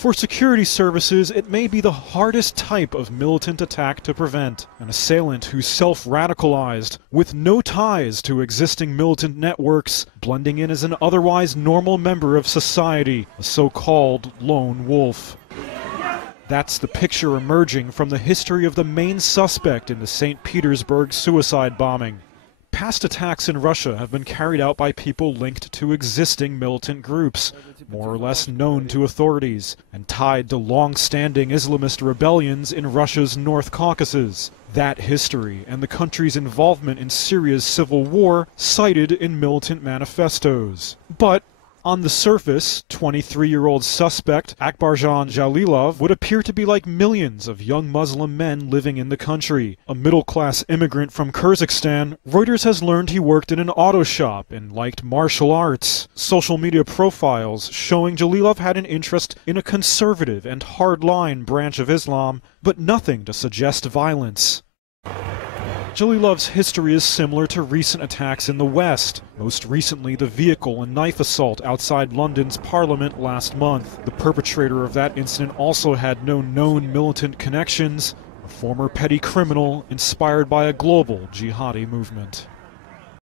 For security services, it may be the hardest type of militant attack to prevent. An assailant who's self-radicalized, with no ties to existing militant networks, blending in as an otherwise normal member of society, a so-called lone wolf. That's the picture emerging from the history of the main suspect in the St. Petersburg suicide bombing. Past attacks in Russia have been carried out by people linked to existing militant groups, more or less known to authorities, and tied to long-standing Islamist rebellions in Russia's North Caucasus. That history and the country's involvement in Syria's civil war cited in militant manifestos. But on the surface, 23-year-old suspect Akbarjan Jalilov would appear to be like millions of young Muslim men living in the country. A middle-class immigrant from Kyrgyzstan, Reuters has learned he worked in an auto shop and liked martial arts. Social media profiles showing Jalilov had an interest in a conservative and hardline branch of Islam, but nothing to suggest violence. Jalilov's history is similar to recent attacks in the West, most recently the vehicle and knife assault outside London's Parliament last month. The perpetrator of that incident also had no known militant connections, a former petty criminal inspired by a global jihadi movement.